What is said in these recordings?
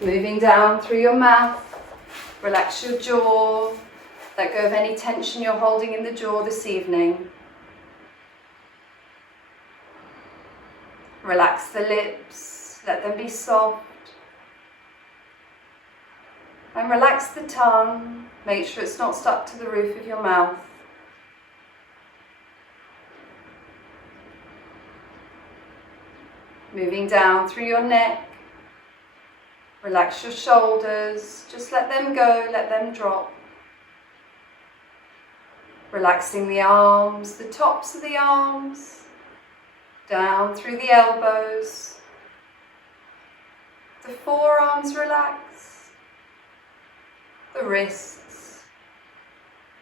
Moving down through your mouth, relax your jaw, let go of any tension you're holding in the jaw this evening. Relax the lips, let them be soft. And relax the tongue, make sure it's not stuck to the roof of your mouth. Moving down through your neck, relax your shoulders, just let them go, let them drop. Relaxing the arms, the tops of the arms, down through the elbows. The forearms relax, the wrists,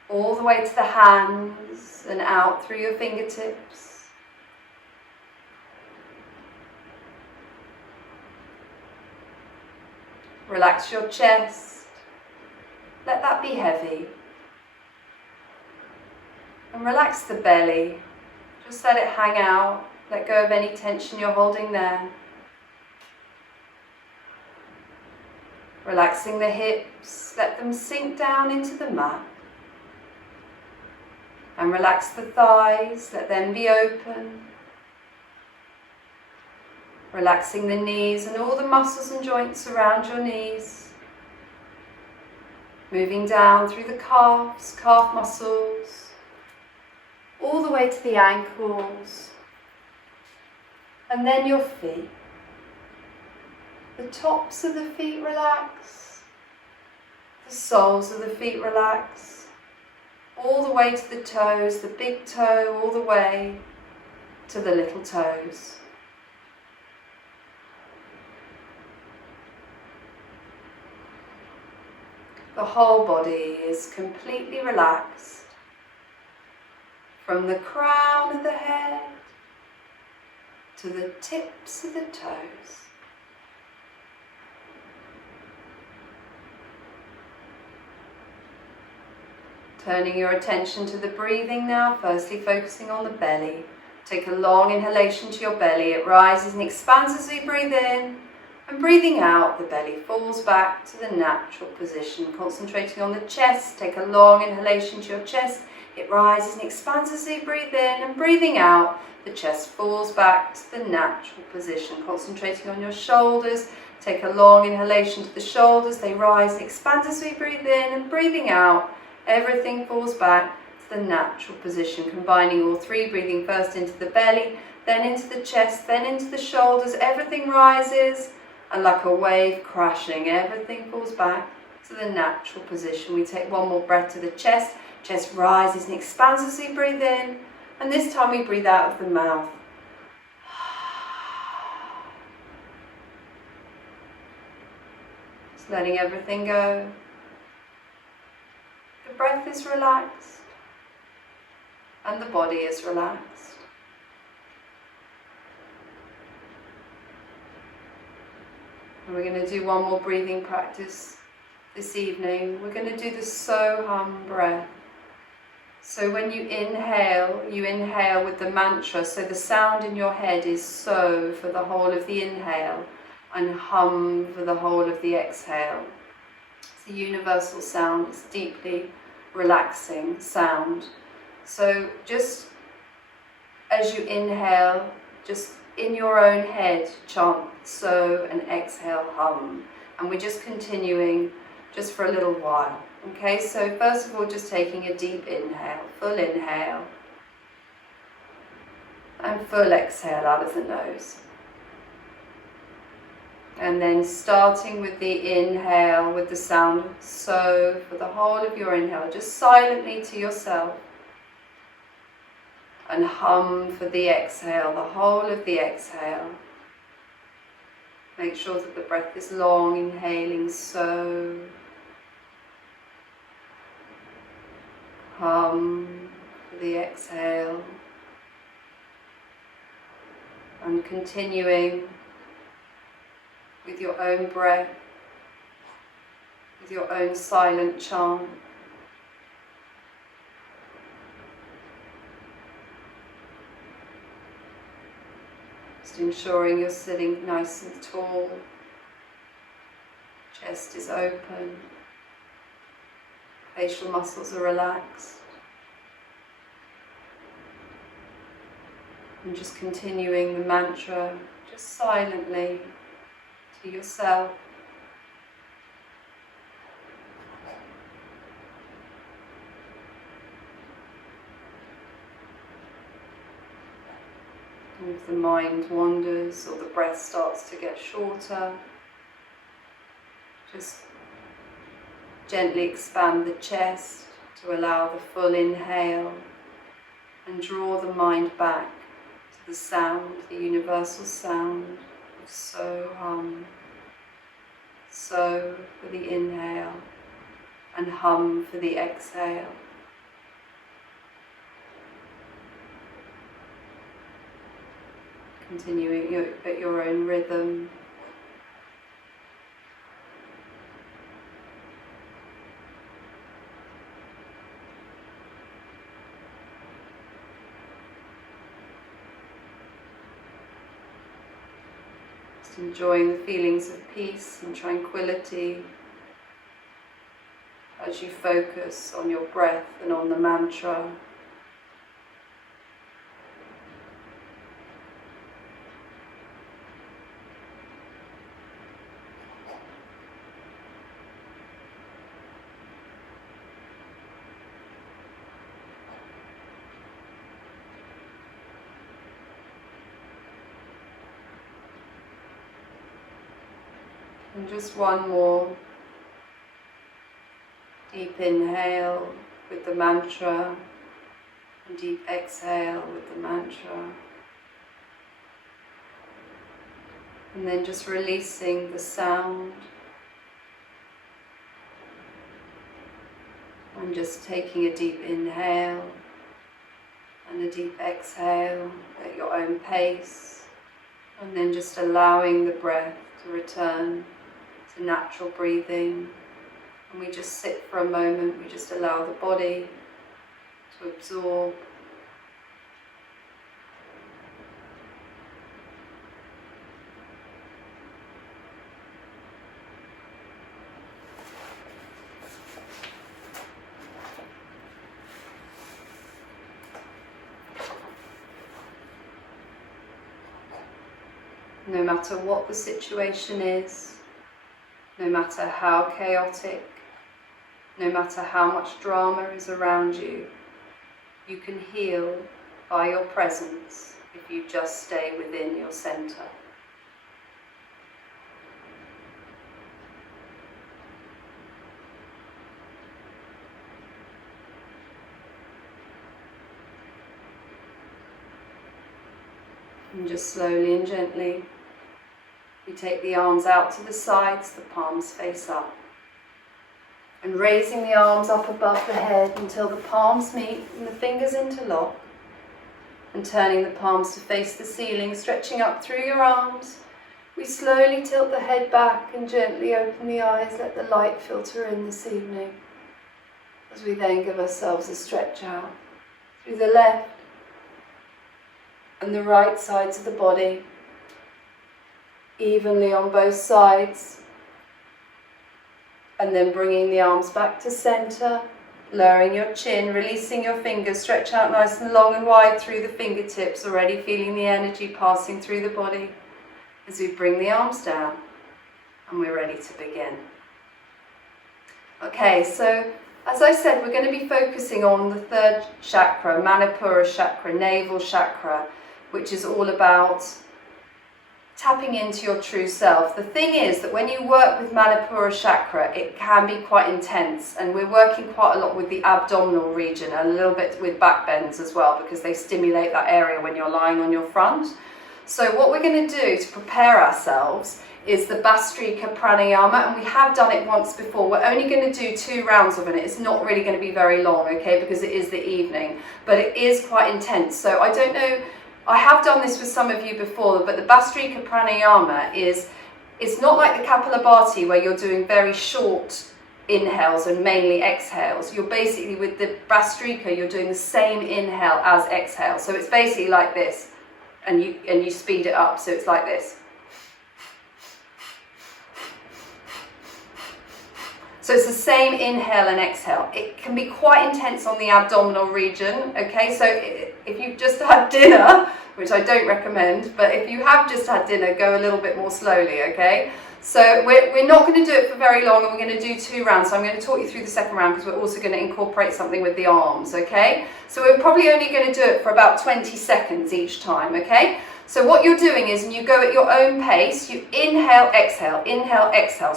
all the way to the hands and out through your fingertips. Relax your chest, let that be heavy. And relax the belly, just let it hang out, let go of any tension you're holding there. Relaxing the hips, let them sink down into the mat. And relax the thighs, let them be open. Relaxing the knees and all the muscles and joints around your knees. Moving down through the calves, calf muscles, all the way to the ankles. And then your feet. The tops of the feet relax. The soles of the feet relax. All the way to the toes, the big toe all the way to the little toes. The whole body is completely relaxed. From the crown of the head to the tips of the toes. Turning your attention to the breathing now, firstly focusing on the belly. Take a long inhalation to your belly. It rises and expands as we breathe in. And breathing out, the belly falls back to the natural position. Concentrating on the chest, take a long inhalation to your chest. It rises and expands as we breathe in. And breathing out, the chest falls back to the natural position. Concentrating on your shoulders, take a long inhalation to the shoulders. They rise and expand as we breathe in. And breathing out, everything falls back to the natural position. Combining all three, breathing first into the belly, then into the chest, then into the shoulders. Everything rises. And like a wave crashing, everything falls back to the natural position. We take one more breath to the chest. Chest rises and expands as we breathe in. And this time we breathe out of the mouth. Just letting everything go. The breath is relaxed. And the body is relaxed. And we're going to do one more breathing practice this evening. We're going to do the So-Hum breath. So when you inhale with the mantra. So the sound in your head is So for the whole of the inhale and Hum for the whole of the exhale. It's a universal sound. It's deeply relaxing sound. So just as you inhale, just in your own head, chant So and exhale Hum. And we're just continuing just for a little while. Okay, so first of all, just taking a deep inhale, full inhale. And full exhale out of the nose. And then starting with the inhale with the sound So for the whole of your inhale, just silently to yourself. And Hum for the exhale, the whole of the exhale. Make sure that the breath is long, inhaling So. Hum for the exhale. And continuing with your own breath, with your own silent chant. Just ensuring you're sitting nice and tall. Chest is open. Facial muscles are relaxed. And just continuing the mantra, just silently to yourself. And if the mind wanders or the breath starts to get shorter, just gently expand the chest to allow the full inhale and draw the mind back to the sound, the universal sound of So Hum. So for the inhale and Hum for the exhale. Continuing at your own rhythm. Just enjoying the feelings of peace and tranquility as you focus on your breath and on the mantra. And just one more deep inhale with the mantra and deep exhale with the mantra. And then just releasing the sound and just taking a deep inhale and a deep exhale at your own pace, and then just allowing the breath to return to natural breathing. And we just sit for a moment, we just allow the body to absorb. No matter what the situation is, no matter how chaotic, no matter how much drama is around you, you can heal by your presence if you just stay within your center. And just slowly and gently, you take the arms out to the sides, the palms face up. And raising the arms up above the head until the palms meet and the fingers interlock. And turning the palms to face the ceiling, stretching up through your arms. We slowly tilt the head back and gently open the eyes, let the light filter in this evening. As we then give ourselves a stretch out through the left and the right sides of the body, evenly on both sides, and then bringing the arms back to center, lowering your chin, releasing your fingers, stretch out nice and long and wide through the fingertips, already feeling the energy passing through the body as we bring the arms down, and we're ready to begin. Okay, so as I said, we're going to be focusing on the third chakra, Manipura Chakra, navel chakra, which is all about tapping into your true self. The thing is that when you work with Manipura Chakra, it can be quite intense, and we're working quite a lot with the abdominal region and a little bit with back bends as well, because they stimulate that area when you're lying on your front. So what we're going to do to prepare ourselves is the Bhastrika Pranayama, and we have done it once before. We're only going to do 2 rounds of it. It's not really going to be very long, okay, because it is the evening, but it is quite intense. So I don't know, I have done this with some of you before, but the Bhastrika Pranayama it's not like the Kapalabhati where you're doing very short inhales and mainly exhales. You're basically, with the Bhastrika, you're doing the same inhale as exhale. So it's basically like this, and you speed it up, so it's like this. So it's the same inhale and exhale. It can be quite intense on the abdominal region, okay? So if you've just had dinner, which I don't recommend, but if you have just had dinner, go a little bit more slowly, okay? So we're not going to do it for very long, and we're going to do 2 rounds. So I'm going to talk you through the second round because we're also going to incorporate something with the arms, okay? So we're probably only going to do it for about 20 seconds each time, okay? So what you're doing is, and you go at your own pace, you inhale, exhale,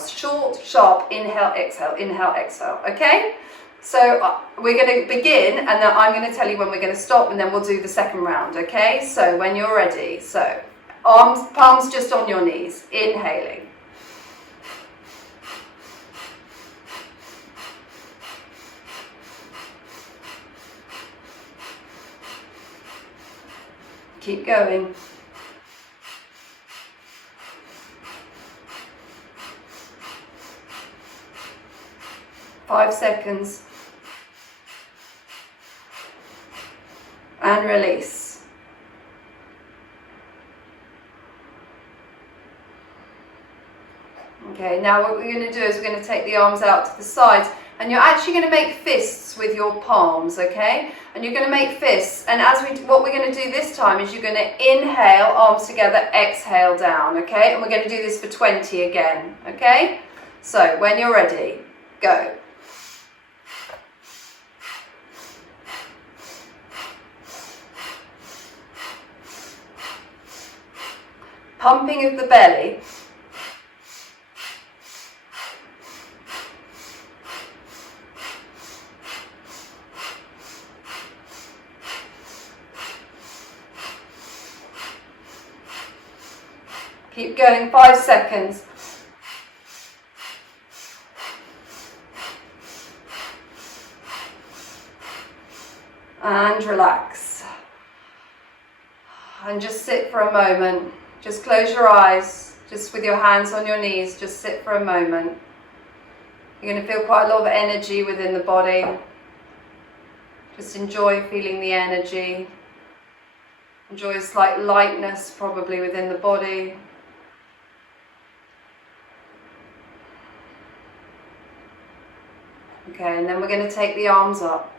short, sharp, inhale, exhale, okay? So we're going to begin, and then I'm going to tell you when we're going to stop, and then we'll do the second round, okay? So when you're ready, so arms, palms just on your knees, inhaling. Keep going. Five seconds. And release. Okay, now what we're going to do is we're going to take the arms out to the sides, and you're actually going to make fists with your palms, okay? And you're going to make fists, and what we're going to do this time is you're going to inhale, arms together, exhale down, okay? And we're going to do this for 20 again, okay? So when you're ready, go. Pumping of the belly. Keep going, 5 seconds. And relax. And just sit for a moment. Just close your eyes, just with your hands on your knees, just sit for a moment. You're going to feel quite a lot of energy within the body. Just enjoy feeling the energy. Enjoy a slight lightness probably within the body. Okay, and then we're going to take the arms up.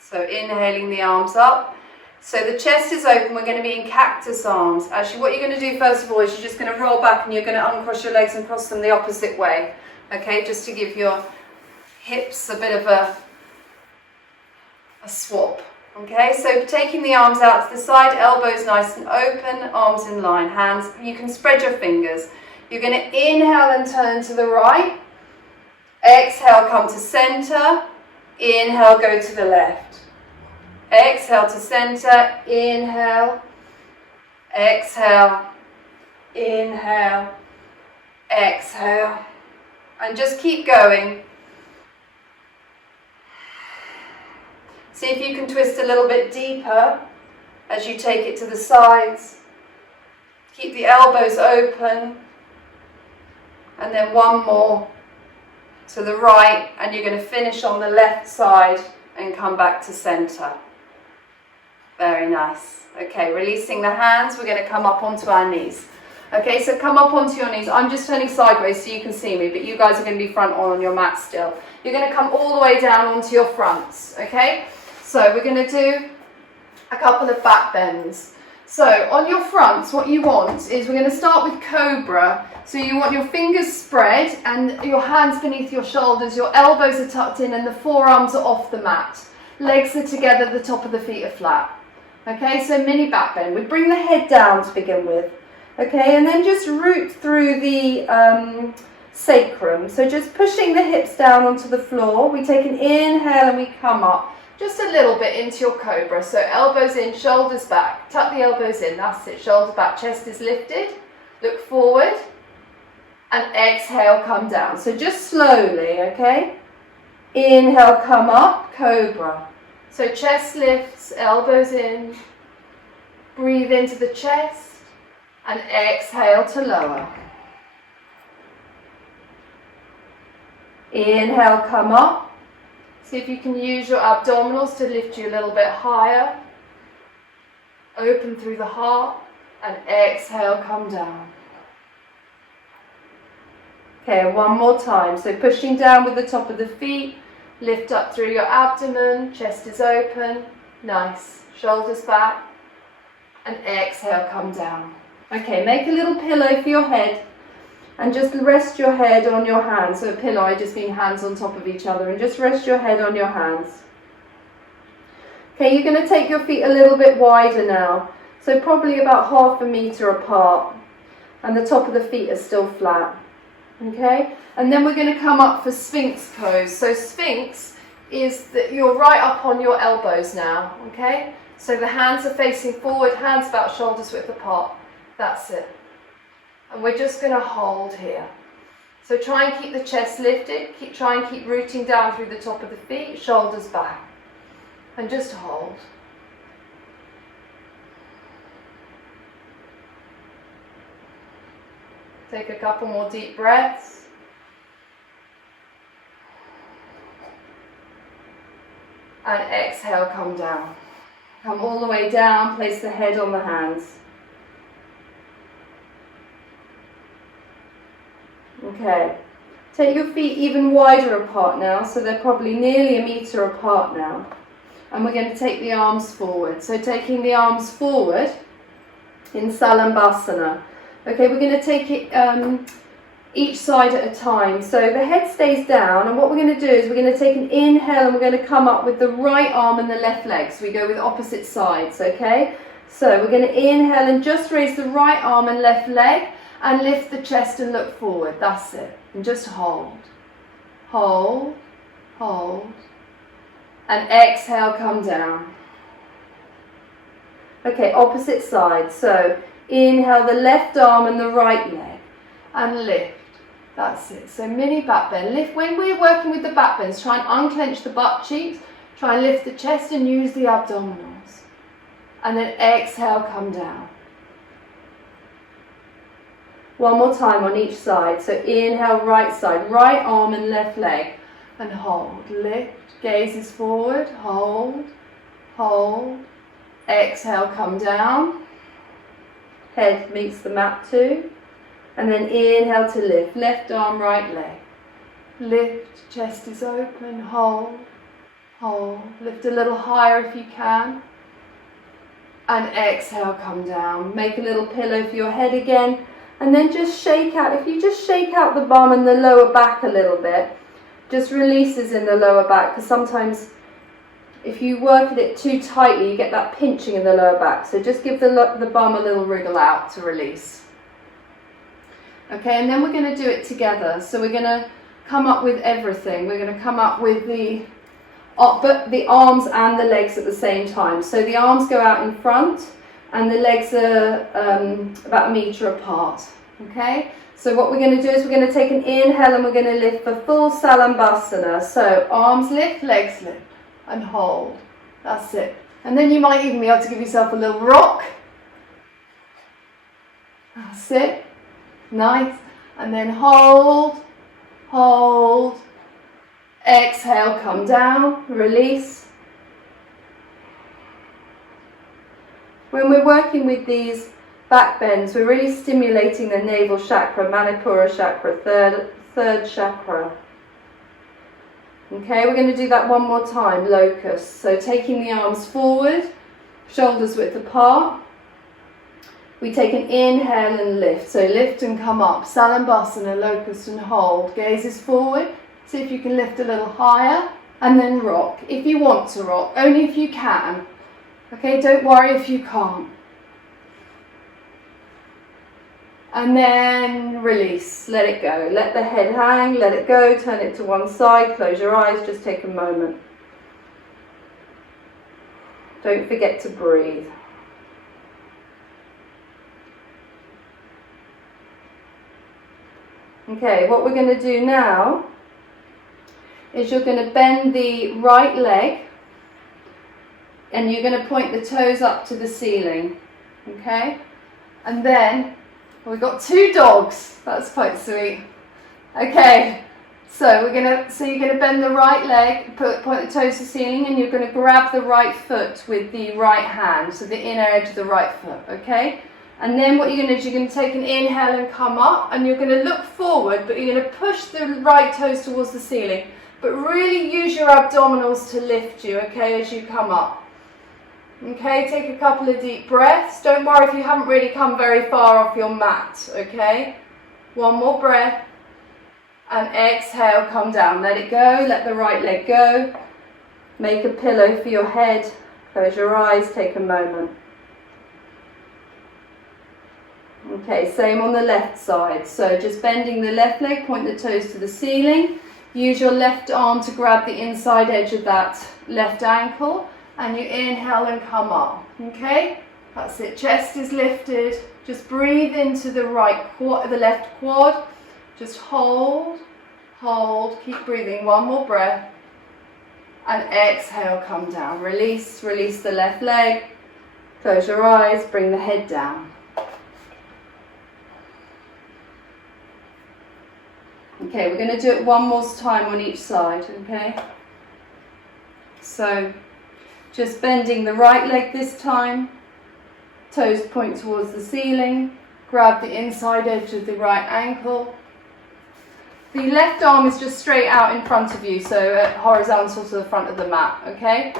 So inhaling the arms up. So the chest is open, we're going to be in cactus arms. Actually, what you're going to do first of all is you're just going to roll back and you're going to uncross your legs and cross them the opposite way. Okay, just to give your hips a bit of a swap. Okay, so taking the arms out to the side, elbows nice and open, arms in line, hands, you can spread your fingers. You're going to inhale and turn to the right. Exhale, come to center. Inhale, go to the left. Exhale to center, inhale, exhale, inhale, exhale, and just keep going. See if you can twist a little bit deeper as you take it to the sides. Keep the elbows open, and then one more to the right, and you're going to finish on the left side and come back to center. Very nice. Okay, releasing the hands, we're going to come up onto our knees. Okay, so come up onto your knees. I'm just turning sideways so you can see me, but you guys are going to be front on your mat still. You're going to come all the way down onto your fronts, okay? So we're going to do a couple of back bends. So on your fronts, what you want is we're going to start with cobra. So you want your fingers spread and your hands beneath your shoulders, your elbows are tucked in and the forearms are off the mat. Legs are together, the top of the feet are flat. Okay, so mini back bend. We bring the head down to begin with. Okay, and then just root through the sacrum. So just pushing the hips down onto the floor. We take an inhale and we come up just a little bit into your cobra. So elbows in, shoulders back. Tuck the elbows in, that's it. Shoulders back, chest is lifted. Look forward. And exhale, come down. So just slowly, okay? Inhale, come up, cobra. So chest lifts, elbows in. Breathe into the chest. And exhale to lower. Inhale, come up. See if you can use your abdominals to lift you a little bit higher. Open through the heart. And exhale, come down. Okay, one more time. So pushing down with the top of the feet, lift up through your abdomen, chest is open, nice. Shoulders back, and exhale, come down. Okay, make a little pillow for your head, and just rest your head on your hands. So a pillow, I just mean hands on top of each other, and just rest your head on your hands. Okay, you're going to take your feet a little bit wider now, so probably about 1/2 meter apart, and the top of the feet are still flat. Okay, and then we're going to come up for Sphinx pose. So Sphinx is that you're right up on your elbows now. Okay, so the hands are facing forward, hands about shoulders width apart. That's it. And we're just going to hold here. So try and keep the chest lifted. Try and keep rooting down through the top of the feet, shoulders back, and just hold. Take a couple more deep breaths. And exhale, come down. Come all the way down, place the head on the hands. Okay. Take your feet even wider apart now, so they're probably nearly 1 meter apart now. And we're going to take the arms forward. So taking the arms forward in Salambhasana. Okay, we're going to take it each side at a time. So the head stays down, and what we're going to do is we're going to take an inhale, and we're going to come up with the right arm and the left leg. So we go with opposite sides, okay? So we're going to inhale and just raise the right arm and left leg, and lift the chest and look forward. That's it. And just hold. Hold, hold. And exhale, come down. Okay, opposite side. So inhale the left arm and the right leg, and lift. That's it. So mini back bend. Lift. When we're working with the back bends, try and unclench the butt cheeks. Try and lift the chest and use the abdominals. And then exhale, come down. One more time on each side. So inhale, right side, right arm and left leg, and hold. Lift. Gaze is forward. Hold. Hold. Exhale, come down. Head meets the mat too. And then inhale to lift. Left arm, right leg. Lift. Chest is open. Hold. Hold. Lift a little higher if you can. And exhale, come down. Make a little pillow for your head again. And then just shake out. If you just shake out the bum and the lower back a little bit, just releases in the lower back, because sometimes if you work at it too tightly, you get that pinching in the lower back. So just give the bum a little wriggle out to release. Okay, and then we're going to do it together. So we're going to come up with everything. We're going to come up with the arms and the legs at the same time. So the arms go out in front, and the legs are about 1 meter apart. Okay, so what we're going to do is we're going to take an inhale, and we're going to lift for full Salambhasana. So arms lift, legs lift, and hold. That's it. And then you might even be able to give yourself a little rock. That's it. Nice. And then hold, hold. Exhale, come down, release. When we're working with these back bends, we're really stimulating the navel chakra, Manipura Chakra, third chakra. Okay, we're going to do that one more time, locust. So taking the arms forward, shoulders width apart. We take an inhale and lift. So lift and come up, Salambhasana, locust and hold. Gaze is forward. See if you can lift a little higher, and then rock. If you want to rock, only if you can. Okay, don't worry if you can't. And then release, let it go. Let the head hang, let it go, turn it to one side, close your eyes, just take a moment. Don't forget to breathe. Okay, what we're going to do now is you're going to bend the right leg, and you're going to point the toes up to the ceiling, okay? And then we've got 2 dogs. That's quite sweet. Okay, so you're going to bend the right leg, point the toes to the ceiling, and you're going to grab the right foot with the right hand, so the inner edge of the right foot, okay? And then what you're going to do is you're going to take an inhale and come up, and you're going to look forward, but you're going to push the right toes towards the ceiling. But really use your abdominals to lift you, okay, as you come up. Okay, take a couple of deep breaths. Don't worry if you haven't really come very far off your mat, okay? One more breath. And exhale, come down. Let it go, let the right leg go. Make a pillow for your head. Close your eyes, take a moment. Okay, same on the left side. So just bending the left leg, point the toes to the ceiling. Use your left arm to grab the inside edge of that left ankle. And you inhale and come up. Okay, that's it. Chest is lifted. Just breathe into the right quad, the left quad. Just hold, hold. Keep breathing. One more breath. And exhale, come down. Release, release the left leg. Close your eyes, bring the head down. Okay, we're going to do it one more time on each side, okay? So, just bending the right leg this time. Toes point towards the ceiling. Grab the inside edge of the right ankle. The left arm is just straight out in front of you, so horizontal to the front of the mat, okay?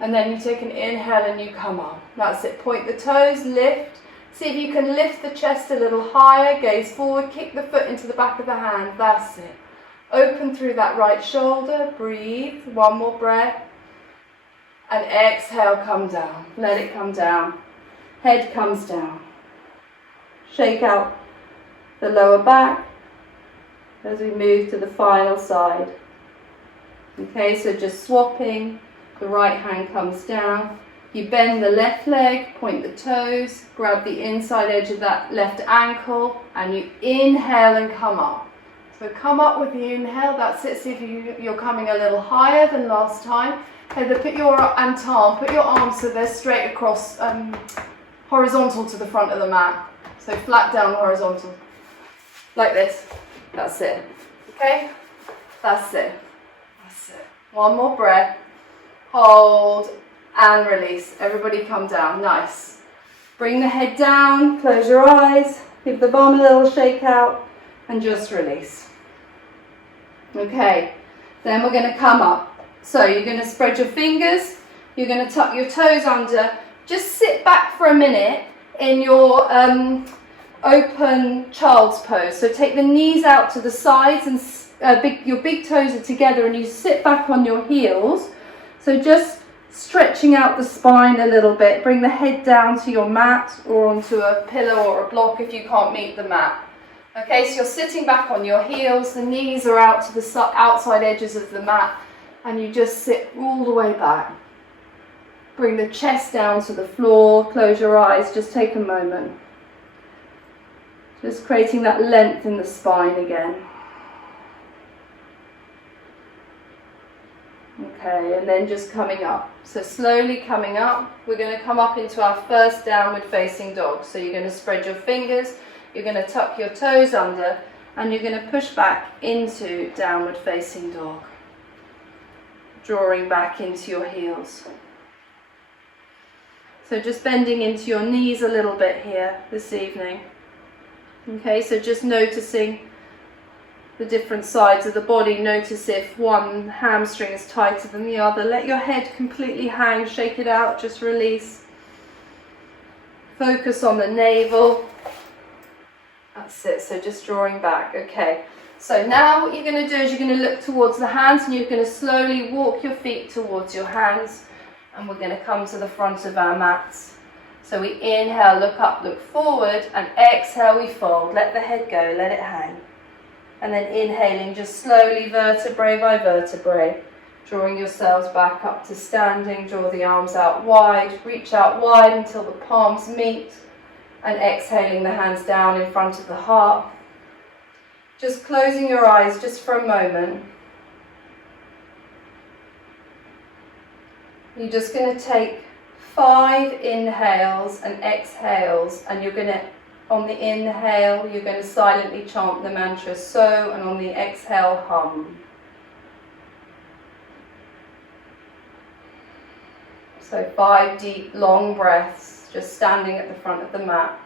And then you take an inhale and you come up. That's it. Point the toes, lift. See if you can lift the chest a little higher, gaze forward, kick the foot into the back of the hand. That's it. Open through that right shoulder, breathe, one more breath. And exhale, come down. Let it come down. Head comes down. Shake out the lower back as we move to the final side. Okay, so just swapping. The right hand comes down. You bend the left leg, point the toes, grab the inside edge of that left ankle, and you inhale and come up. So come up with the inhale. That's it. See if you're coming a little higher than last time. Heather, put your arms so they're straight across, horizontal to the front of the mat. So flat down, horizontal. Like this. That's it. Okay? That's it. That's it. One more breath. Hold and release. Everybody come down. Nice. Bring the head down. Close your eyes. Give the bum a little shake out. And just release. Okay. Then we're going to come up. So you're going to spread your fingers. You're going to tuck your toes under. Just sit back for a minute in your open child's pose. So take the knees out to the sides and your big toes are together and you sit back on your heels. So just stretching out the spine a little bit. Bring the head down to your mat or onto a pillow or a block if you can't meet the mat. Okay, so you're sitting back on your heels. The knees are out to the outside edges of the mat and you just sit all the way back. Bring the chest down to the floor. Close your eyes. Just take a moment. Just creating that length in the spine again. Okay, and then just coming up. So slowly coming up. We're going to come up into our first downward facing dog. So you're going to spread your fingers. You're going to tuck your toes under. And you're going to push back into downward facing dog. Drawing back into your heels. So just bending into your knees a little bit here this evening. Okay, so just noticing the different sides of the body. Notice if one hamstring is tighter than the other. Let your head completely hang, shake it out, just release. Focus on the navel. That's it, so just drawing back. Okay, so now what you're going to do is you're going to look towards the hands and you're going to slowly walk your feet towards your hands. And we're going to come to the front of our mats. So we inhale, look up, look forward, and exhale, we fold. Let the head go, let it hang. And then inhaling, just slowly, vertebrae by vertebrae, drawing yourselves back up to standing. Draw the arms out wide, reach out wide until the palms meet. And exhaling, the hands down in front of the heart. Just closing your eyes just for a moment. You're just going to take 5 inhales and exhales, and you're going to, on the inhale, you're going to silently chant the mantra so, and on the exhale, hum. So 5 deep, long breaths, just standing at the front of the mat.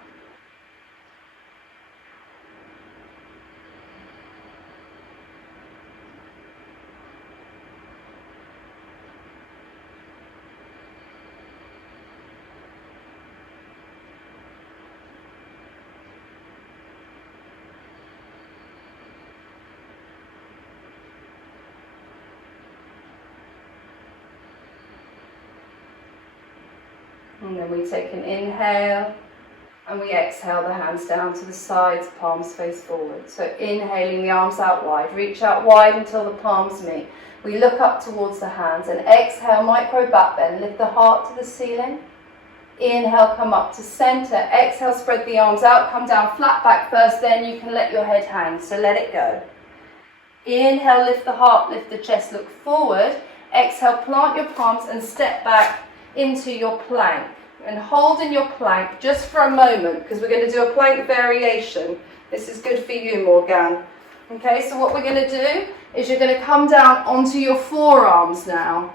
And then we take an inhale and we exhale the hands down to the sides, palms face forward. So inhaling the arms out wide, reach out wide until the palms meet. We look up towards the hands and exhale, micro back bend, lift the heart to the ceiling. Inhale, come up to center. Exhale, spread the arms out, come down flat back first, then you can let your head hang, so let it go. Inhale, lift the heart, lift the chest, look forward. Exhale, plant your palms and step back into your plank. And hold in your plank just for a moment, because we're going to do a plank variation. This is good for you, Morgan. Okay, so what we're going to do is you're going to come down onto your forearms now.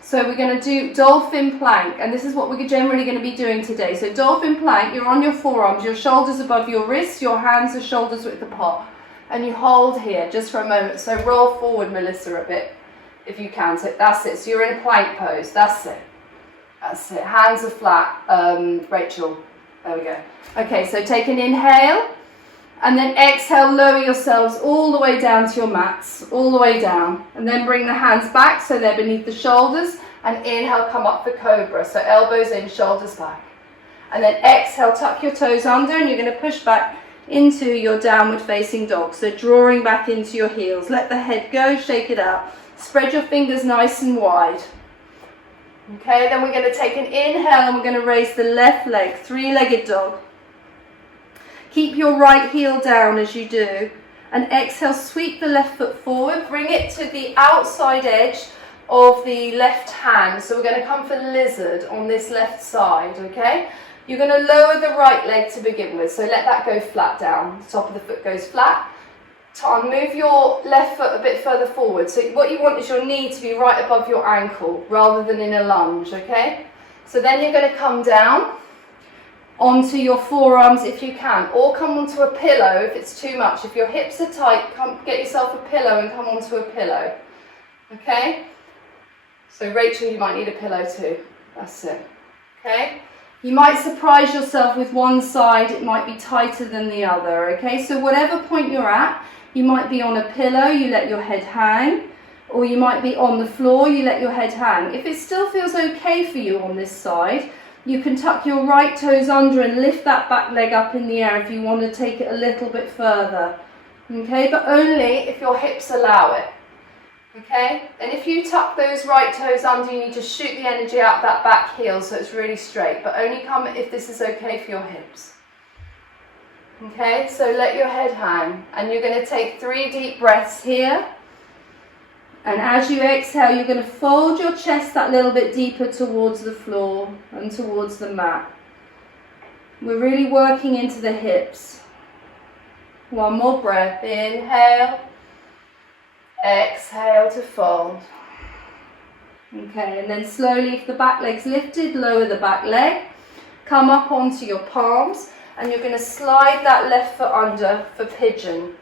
So we're going to do dolphin plank, and this is what we're generally going to be doing today. So dolphin plank, you're on your forearms, your shoulders above your wrists, your hands are shoulders width apart. And you hold here just for a moment. So roll forward, Melissa, a bit, if you can. So that's it. So you're in a plank pose. That's it. That's it. Hands are flat. Rachel. There we go. Okay, so take an inhale. And then exhale, lower yourselves all the way down to your mats. All the way down. And then bring the hands back so they're beneath the shoulders. And inhale, come up for cobra. So elbows in, shoulders back. And then exhale, tuck your toes under. And you're going to push back into your downward facing dog. So drawing back into your heels. Let the head go, shake it out. Spread your fingers nice and wide. Okay, then we're going to take an inhale and we're going to raise the left leg, three-legged dog. Keep your right heel down as you do. And exhale, sweep the left foot forward. Bring it to the outside edge of the left hand. So we're going to come for lizard on this left side, okay? You're going to lower the right leg to begin with, so let that go flat down. The top of the foot goes flat. Move your left foot a bit further forward. So what you want is your knee to be right above your ankle rather than in a lunge, okay? So then you're going to come down onto your forearms if you can, or come onto a pillow if it's too much. If your hips are tight, get yourself a pillow and come onto a pillow, okay? So Rachel, you might need a pillow too. That's it, okay? You might surprise yourself with one side, it might be tighter than the other, okay? So whatever point you're at, you might be on a pillow, you let your head hang, or you might be on the floor, you let your head hang. If it still feels okay for you on this side, you can tuck your right toes under and lift that back leg up in the air if you want to take it a little bit further, okay? But only if your hips allow it. Okay, and if you tuck those right toes under, you need to shoot the energy out that back heel so it's really straight, but only come if this is okay for your hips. Okay, so let your head hang, and you're going to take 3 deep breaths here. And as you exhale, you're going to fold your chest that little bit deeper towards the floor and towards the mat. We're really working into the hips. One more breath, inhale. Exhale to fold. Okay, and then slowly, if the back leg's lifted, lower the back leg. Come up onto your palms, and you're going to slide that left foot under for pigeon.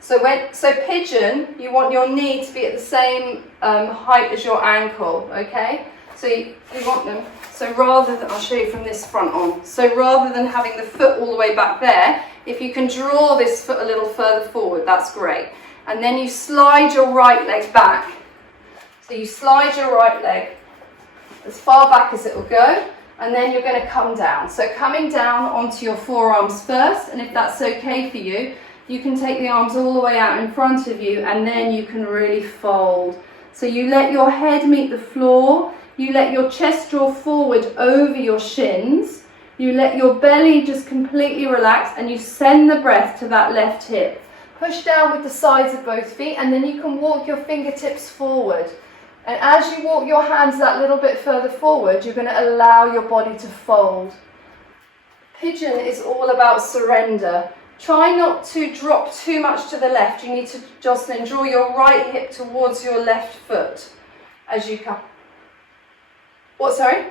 So pigeon, you want your knee to be at the same height as your ankle, okay? So you want them, so rather than, I'll show you from this front on. So rather than having the foot all the way back there, if you can draw this foot a little further forward, that's great. And then you slide your right leg back. So you slide your right leg as far back as it will go, and then you're going to come down. So coming down onto your forearms first, and if that's okay for you, you can take the arms all the way out in front of you, and then you can really fold. So you let your head meet the floor, you let your chest draw forward over your shins, you let your belly just completely relax, and you send the breath to that left hip. Push down with the sides of both feet, and then you can walk your fingertips forward. And as you walk your hands that little bit further forward, you're going to allow your body to fold. Pigeon is all about surrender. Try not to drop too much to the left. You need to just then draw your right hip towards your left foot as you come. What, sorry?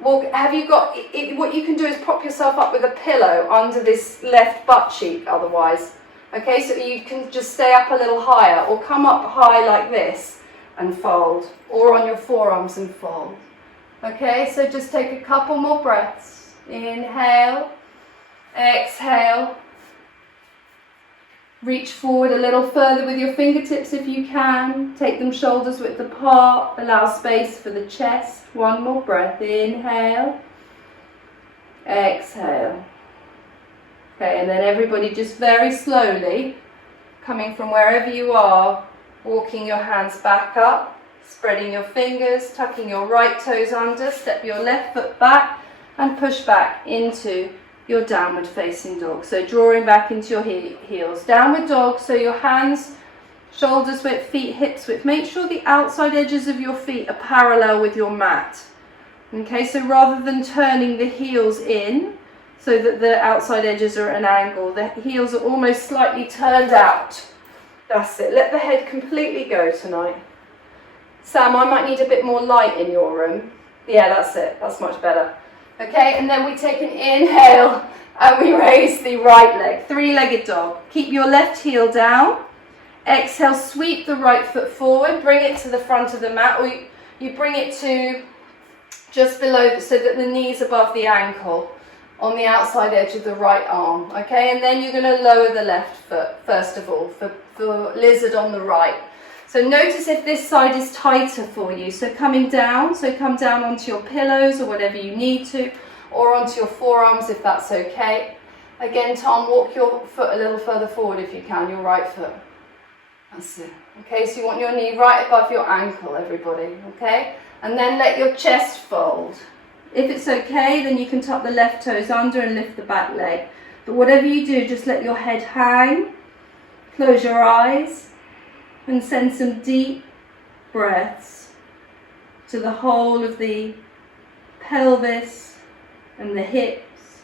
Well, have you got, what you can do is prop yourself up with a pillow under this left butt cheek otherwise. Okay, so you can just stay up a little higher, or come up high like this and fold, or on your forearms and fold. Okay, so just take a couple more breaths. Inhale, exhale, Reach forward a little further with your fingertips if you can. Take them shoulders width apart. Allow space for the chest. One more breath. Inhale. Exhale. Okay, and then everybody just very slowly, coming from wherever you are, walking your hands back up, spreading your fingers, tucking your right toes under, step your left foot back and push back into your downward facing dog. So drawing back into your heels. Downward dog, so your hands, shoulders width, feet hips width. Make sure the outside edges of your feet are parallel with your mat. Okay, so rather than turning the heels in so that the outside edges are at an angle, the heels are almost slightly turned out. That's it. Let the head completely go tonight. Sam, I might need a bit more light in your room. Yeah, that's it. That's much better. Okay, and then we take an inhale and we raise the right leg, three-legged dog. Keep your left heel down. Exhale, sweep the right foot forward, bring it to the front of the mat, or you bring it to just below so that the knee's above the ankle on the outside edge of the right arm. Okay, and then you're going to lower the left foot first of all for lizard on the right. So notice if this side is tighter for you. So coming down, so come down onto your pillows or whatever you need to, or onto your forearms if that's okay. Again, Tom, walk your foot a little further forward if you can, your right foot. That's it. Okay, so you want your knee right above your ankle, everybody, okay? And then let your chest fold. If it's okay, then you can tuck the left toes under and lift the back leg. But whatever you do, just let your head hang, close your eyes, and send some deep breaths to the whole of the pelvis and the hips.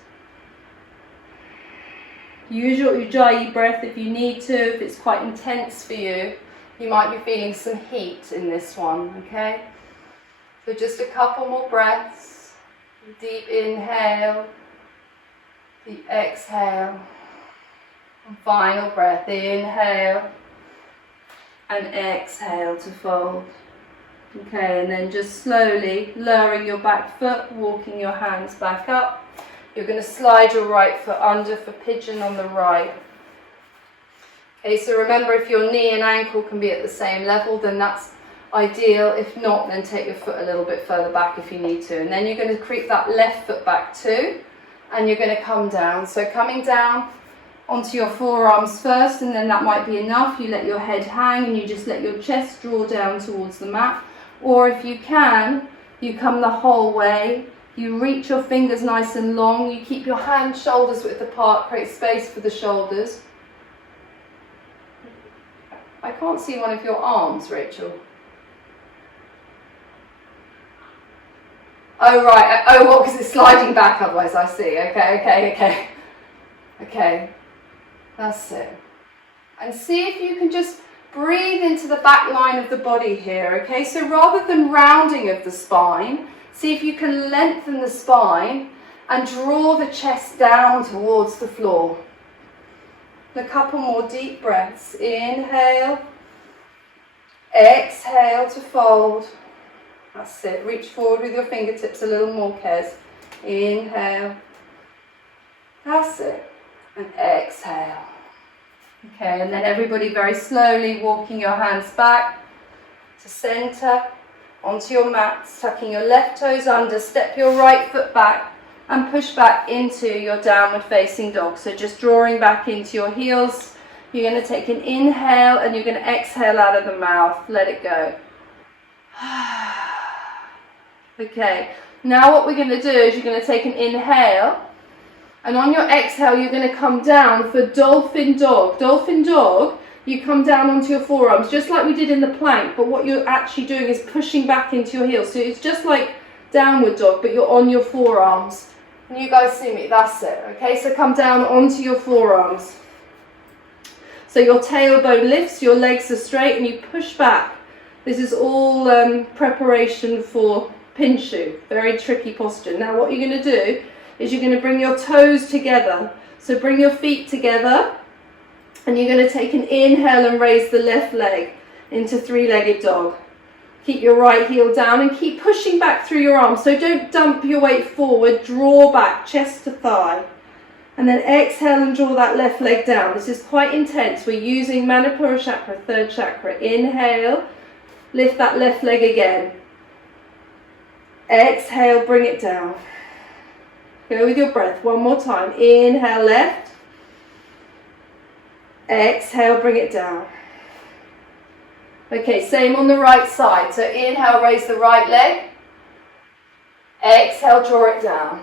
Use your Ujjayi breath if you need to. If it's quite intense for you, you might be feeling some heat in this one, okay? So just a couple more breaths. Deep inhale, deep exhale, and final breath. Inhale and exhale to fold. Okay, and then just slowly lowering your back foot, walking your hands back up. You're going to slide your right foot under for pigeon on the right. Okay, so remember, if your knee and ankle can be at the same level, then that's ideal. If not, then take your foot a little bit further back if you need to. And then you're going to creep that left foot back too, and you're going to come down. So coming down onto your forearms first, and then that might be enough. You let your head hang and you just let your chest draw down towards the mat. Or if you can, you come the whole way. You reach your fingers nice and long. You keep your hands shoulders width apart, create space for the shoulders. I can't see one of your arms, Rachel. Oh, right. Oh, what? Because it's sliding back otherwise, I see. Okay. That's it. And see if you can just breathe into the back line of the body here, okay? So rather than rounding of the spine, see if you can lengthen the spine and draw the chest down towards the floor. A couple more deep breaths. Inhale. Exhale to fold. That's it. Reach forward with your fingertips a little more, Kez. Inhale. That's it. And exhale. Okay, and then everybody very slowly walking your hands back to center, onto your mats, tucking your left toes under, step your right foot back and push back into your downward facing dog. So just drawing back into your heels. You're going to take an inhale and you're going to exhale out of the mouth. Let it go. Okay, now what we're going to do is you're going to take an inhale, and on your exhale you're going to come down for dolphin dog. Dolphin dog, you come down onto your forearms just like we did in the plank, but what you're actually doing is pushing back into your heels. So it's just like downward dog, but you're on your forearms. Can you guys see me? That's it. Okay, so come down onto your forearms. So your tailbone lifts, your legs are straight, and you push back. This is all preparation for Pinshu. Very tricky posture. Now what you're going to do is you're going to bring your toes together. So bring your feet together, and you're going to take an inhale and raise the left leg into three-legged dog. Keep your right heel down and keep pushing back through your arms. So don't dump your weight forward, draw back, chest to thigh. And then exhale and draw that left leg down. This is quite intense. We're using Manipura Chakra, third chakra. Inhale, lift that left leg again. Exhale, bring it down. Go with your breath one more time. Inhale, left. Exhale, bring it down. Okay, same on the right side. So inhale, raise the right leg. Exhale, draw it down.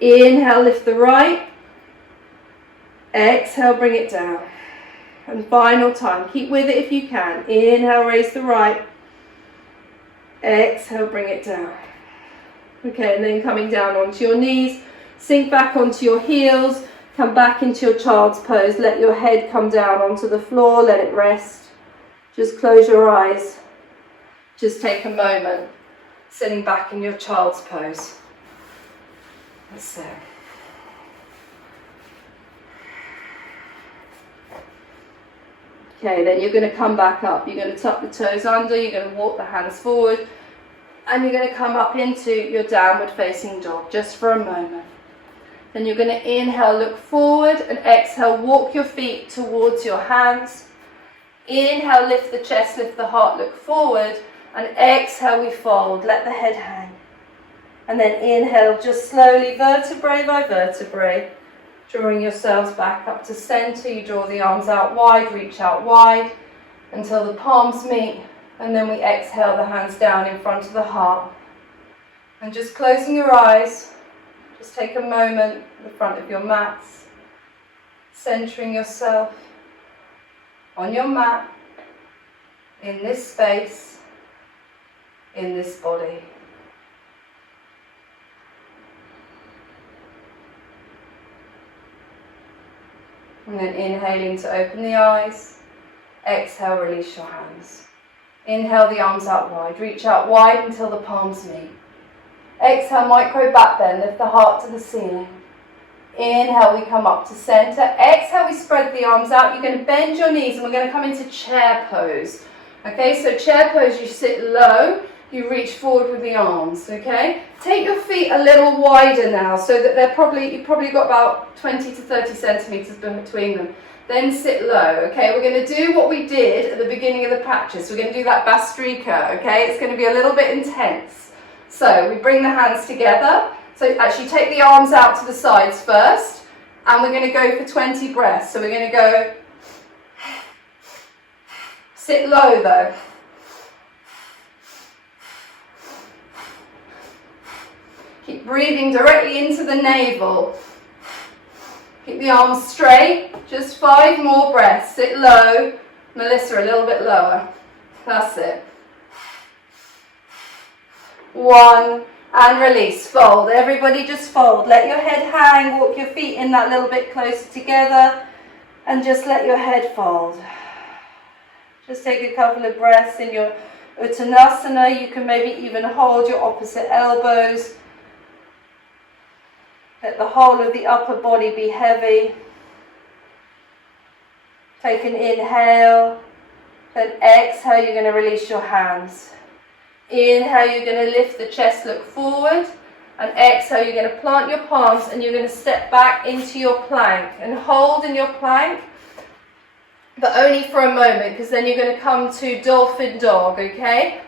Inhale, lift the right. Exhale, bring it down. And final time, keep with it if you can. Inhale, raise the right. Exhale, bring it down. Okay, and then coming down onto your knees, sink back onto your heels, come back into your child's pose. Let your head come down onto the floor, let it rest. Just close your eyes. Just take a moment, sitting back in your child's pose. That's it. Okay, then you're going to come back up. You're going to tuck the toes under, you're going to walk the hands forward, and you're going to come up into your downward facing dog, just for a moment. Then you're going to inhale, look forward, and exhale, walk your feet towards your hands. Inhale, lift the chest, lift the heart, look forward, and exhale, we fold, let the head hang. And then inhale, just slowly, vertebrae by vertebrae, drawing yourselves back up to center. You draw the arms out wide, reach out wide until the palms meet. And then we exhale the hands down in front of the heart. And just closing your eyes, just take a moment at the front of your mats, centering yourself on your mat, in this space, in this body. And then inhaling to open the eyes. Exhale, release your hands. Inhale the arms out wide. Reach out wide until the palms meet. Exhale, micro back bend. Lift the heart to the ceiling. Inhale, we come up to center. Exhale, we spread the arms out. You're going to bend your knees and we're going to come into chair pose. Okay, so chair pose, you sit low. You reach forward with the arms, okay? Take your feet a little wider now so that you've probably got about 20 to 30 centimeters between them. Then sit low, okay? We're going to do what we did at the beginning of the practice. We're going to do that Bastrika, okay? It's going to be a little bit intense. So we bring the hands together. So actually take the arms out to the sides first. And we're going to go for 20 breaths. So we're going to go, sit low though. Keep breathing directly into the navel. Keep the arms straight. Just 5 more breaths. Sit low. Melissa, a little bit lower. That's it. 1. And release. Fold. Everybody just fold. Let your head hang. Walk your feet in that little bit closer together. And just let your head fold. Just take a couple of breaths in your Uttanasana. You can maybe even hold your opposite elbows. Let the whole of the upper body be heavy. Take an inhale. Then exhale, you're going to release your hands. Inhale, you're going to lift the chest, look forward. And exhale, you're going to plant your palms and you're going to step back into your plank. And hold in your plank, but only for a moment, because then you're going to come to dolphin dog, okay?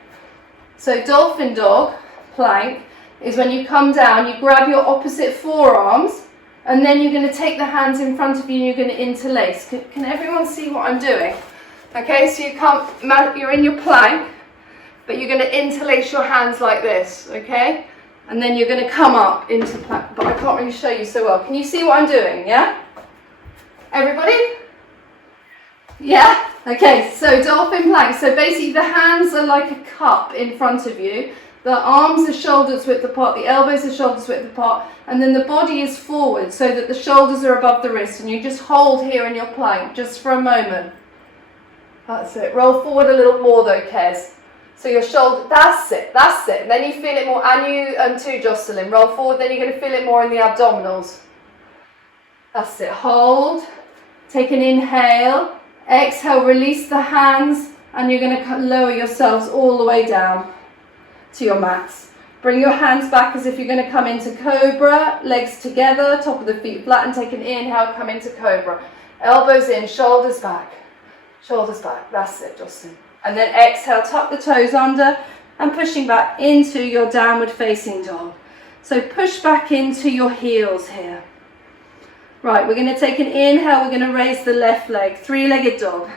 So dolphin dog, plank, is when you come down, you grab your opposite forearms, and then you're going to take the hands in front of you and you're going to interlace. Can everyone see what I'm doing? Okay, so you're in your plank, but you're going to interlace your hands like this, okay? And then you're going to come up into plank, but I can't really show you so well. Can you see what I'm doing, yeah? Everybody? Yeah? Okay, so dolphin plank. So basically the hands are like a cup in front of you. The arms are shoulders width apart, the elbows are shoulders width apart, and then the body is forward so that the shoulders are above the wrists, and you just hold here in your plank just for a moment. That's it. Roll forward a little more though, Kez. So your shoulder, that's it. And then you feel it more, and you too, Jocelyn. Roll forward, then you're going to feel it more in the abdominals. That's it. Hold. Take an inhale. Exhale, release the hands, and you're going to lower yourselves all the way down to your mats. Bring your hands back as if you're going to come into cobra, legs together, top of the feet flat, and take an inhale, come into cobra. Elbows in, shoulders back, that's it, Justin. And then exhale, tuck the toes under and pushing back into your downward facing dog. So push back into your heels here. Right, we're going to take an inhale, we're going to raise the left leg, three-legged dog.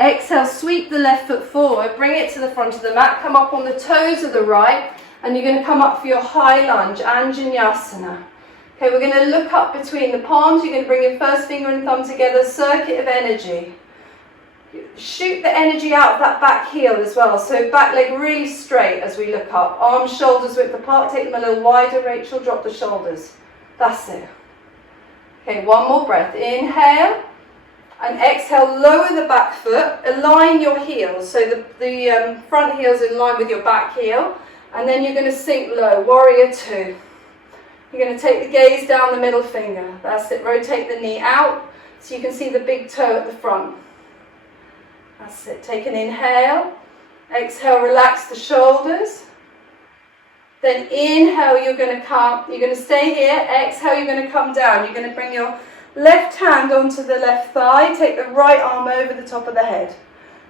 Exhale, sweep the left foot forward, bring it to the front of the mat, come up on the toes of the right, and you're going to come up for your high lunge, Anjaneyasana. Okay, we're going to look up between the palms, you're going to bring your first finger and thumb together, circuit of energy. Shoot the energy out of that back heel as well, so back leg really straight as we look up. Arms, shoulders width apart, take them a little wider, Rachel, drop the shoulders. That's it. Okay, one more breath, inhale. And exhale, lower the back foot, align your heels, so the front heel's in line with your back heel, and then you're going to sink low, warrior two. You're going to take the gaze down the middle finger, that's it, rotate the knee out, so you can see the big toe at the front. That's it, take an inhale, exhale, relax the shoulders, then inhale, you're going to stay here, exhale, you're going to come down, you're going to bring your left hand onto the left thigh, take the right arm over the top of the head.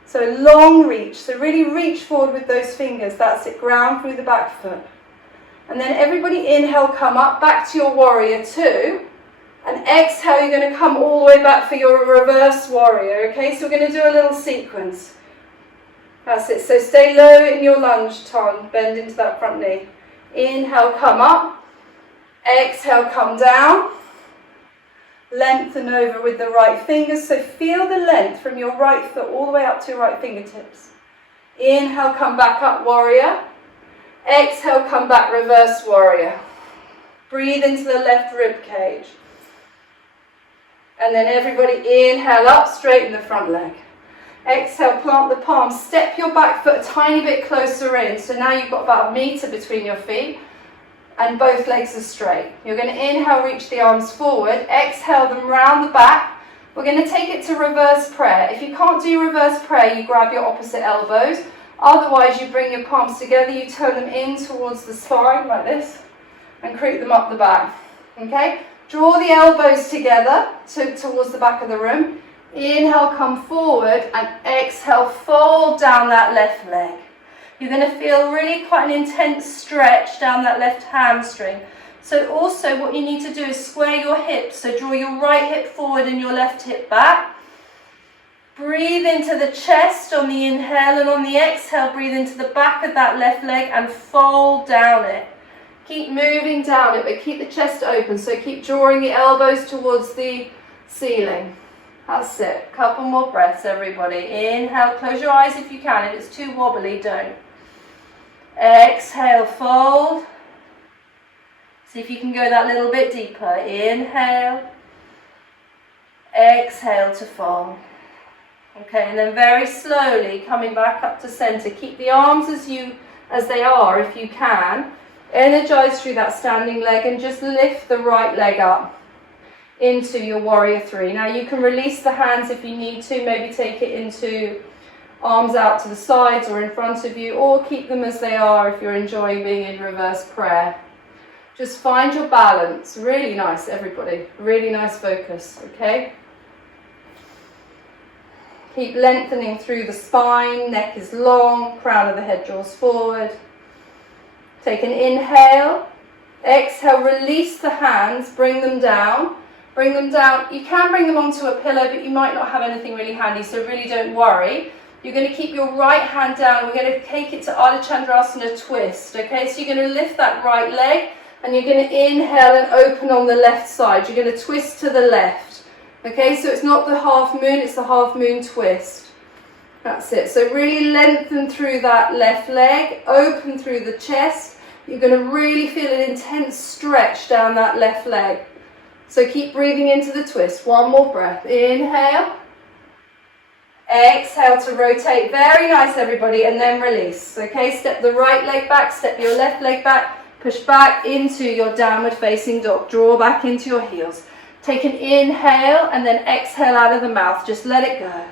So long reach, so really reach forward with those fingers, that's it, ground through the back foot. And then everybody inhale, come up, back to your warrior two, and exhale, you're going to come all the way back for your reverse warrior, okay? So we're going to do a little sequence. That's it, so stay low in your lunge, Ton, bend into that front knee. Inhale, come up, exhale, come down. Lengthen over with the right fingers, so feel the length from your right foot all the way up to your right fingertips. Inhale, come back up, warrior. Exhale, come back, reverse warrior. Breathe into the left rib cage. And then everybody inhale up, straighten the front leg. Exhale, plant the palms, step your back foot a tiny bit closer in, so now you've got about 1 meter between your feet. And both legs are straight. You're going to inhale, reach the arms forward, exhale them round the back. We're going to take it to reverse prayer. If you can't do reverse prayer, you grab your opposite elbows. Otherwise, you bring your palms together, you turn them in towards the spine like this and creep them up the back. Okay? Draw the elbows together towards the back of the room. Inhale, come forward, and exhale, fold down that left leg. You're going to feel really quite an intense stretch down that left hamstring. So also what you need to do is square your hips. So draw your right hip forward and your left hip back. Breathe into the chest on the inhale, and on the exhale, breathe into the back of that left leg and fold down it. Keep moving down it, but keep the chest open. So keep drawing the elbows towards the ceiling. That's it. Couple more breaths, everybody. Inhale, close your eyes if you can. If it's too wobbly, don't. Exhale, fold. See if you can go that little bit deeper. Inhale. Exhale to fold. Okay, and then very slowly coming back up to center. Keep the arms as they are if you can. Energize through that standing leg and just lift the right leg up into your warrior three. Now you can release the hands if you need to, maybe take it into arms out to the sides or in front of you, or keep them as they are if you're enjoying being in reverse prayer. Just find your balance. Really nice, everybody. Really nice focus, okay? Keep lengthening through the spine, neck is long, crown of the head draws forward. Take an inhale, exhale, release the hands, bring them down. Bring them down. You can bring them onto a pillow, but you might not have anything really handy, so really don't worry. You're going to keep your right hand down, and we're going to take it to Ardha Chandrasana twist, okay? So you're going to lift that right leg, and you're going to inhale and open on the left side. You're going to twist to the left, okay? So it's not the half moon, it's the half moon twist. That's it. So really lengthen through that left leg, open through the chest. You're going to really feel an intense stretch down that left leg. So keep breathing into the twist. One more breath. Inhale. Exhale to rotate. Very nice, everybody. And then release. Okay, step the right leg back, step your left leg back. Push back into your downward facing dog. Draw back into your heels. Take an inhale and then exhale out of the mouth. Just let it go.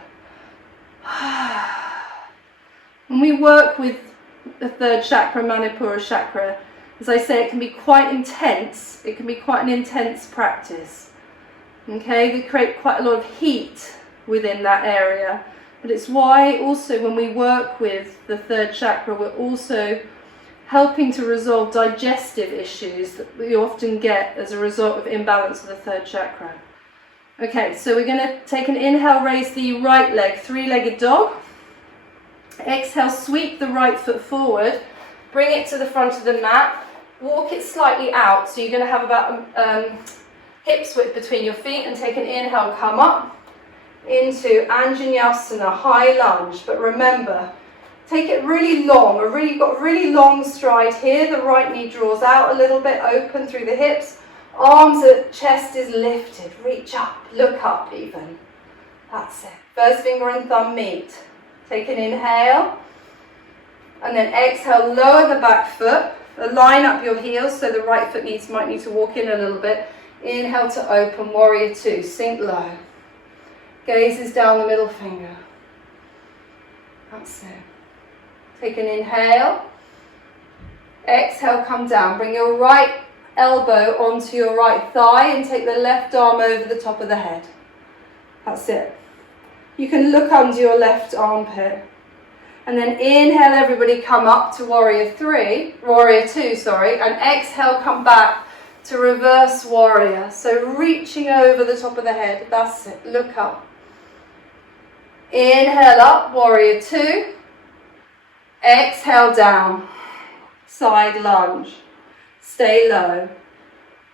When we work with the third chakra, Manipura Chakra, as I say, it can be quite intense. It can be quite an intense practice. Okay, they create quite a lot of heat within that area. But it's why also when we work with the third chakra, we're also helping to resolve digestive issues that we often get as a result of imbalance of the third chakra. Okay, so we're going to take an inhale, raise the right leg, three-legged dog. Exhale, sweep the right foot forward, bring it to the front of the mat, walk it slightly out. So you're going to have about hips width between your feet, and take an inhale, come up into Anjaneyasana, high lunge. But remember, take it really long. You've got a really long stride here. The right knee draws out a little bit, open through the hips. Arms, chest is lifted. Reach up, look up even. That's it. First finger and thumb meet. Take an inhale. And then exhale, lower the back foot. Line up your heels so the right foot might need to walk in a little bit. Inhale to open, warrior two. Sink low. Gazes down the middle finger. That's it. Take an inhale. Exhale, come down. Bring your right elbow onto your right thigh and take the left arm over the top of the head. That's it. You can look under your left armpit. And then inhale, everybody come up to warrior two, and exhale, come back to reverse warrior. So reaching over the top of the head. That's it. Look up. Inhale up, warrior two. Exhale down. Side lunge. Stay low.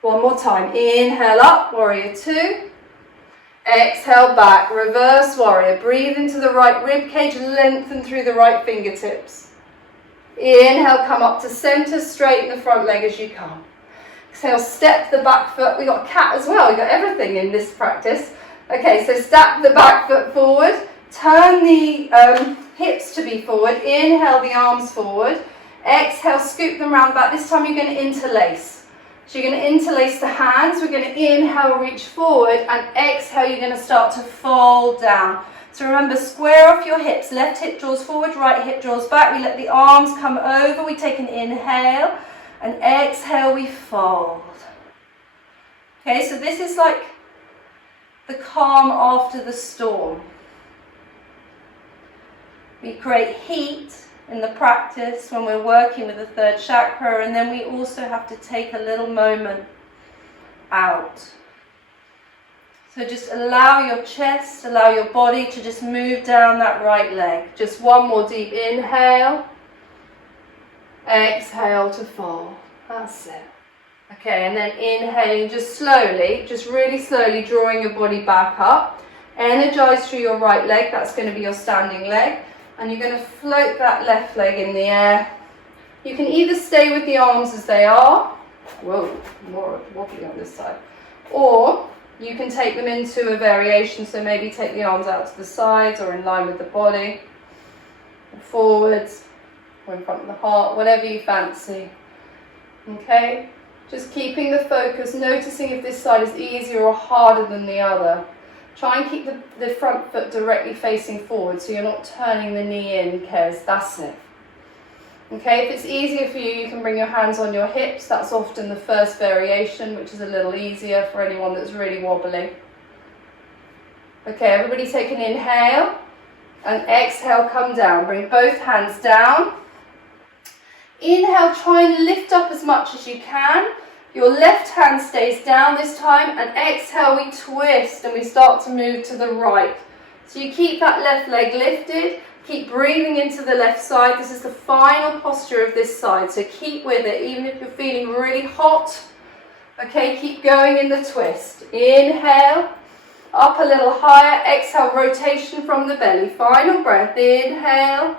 One more time. Inhale up, warrior two. Exhale back, reverse warrior. Breathe into the right rib cage, lengthen through the right fingertips. Inhale, come up to center, straighten the front leg as you come. Exhale, step the back foot. We got a cat as well. We got everything in this practice. Okay, so step the back foot forward. Turn the hips to be forward. Inhale the arms forward. Exhale, scoop them round the back. This time you're going to interlace. So you're going to interlace the hands. We're going to inhale, reach forward, and exhale, you're going to start to fold down. So remember, square off your hips. Left hip draws forward, right hip draws back. We let the arms come over. We take an inhale, and exhale, we fold. Okay, so this is like the calm after the storm. We create heat in the practice when we're working with the third chakra, and then we also have to take a little moment out. So just allow your chest, allow your body to just move down that right leg. Just one more deep inhale. Exhale to fold. That's it. Okay, and then inhaling just slowly, just really slowly drawing your body back up. Energize through your right leg. That's going to be your standing leg. And you're going to float that left leg in the air. You can either stay with the arms as they are. Whoa, more wobbly on this side. Or you can take them into a variation. So maybe take the arms out to the sides or in line with the body. Or forwards or in front of the heart, whatever you fancy. Okay? Just keeping the focus, noticing if this side is easier or harder than the other. Try and keep the front foot directly facing forward so you're not turning the knee in, Kez. That's it. Okay, if it's easier for you, you can bring your hands on your hips. That's often the first variation, which is a little easier for anyone that's really wobbly. Okay, everybody take an inhale and exhale, come down. Bring both hands down. Inhale, try and lift up as much as you can. Your left hand stays down this time, and exhale, we twist and we start to move to the right. So you keep that left leg lifted, keep breathing into the left side. This is the final posture of this side, so keep with it, even if you're feeling really hot. Okay, keep going in the twist. Inhale, up a little higher, exhale, rotation from the belly. Final breath, inhale,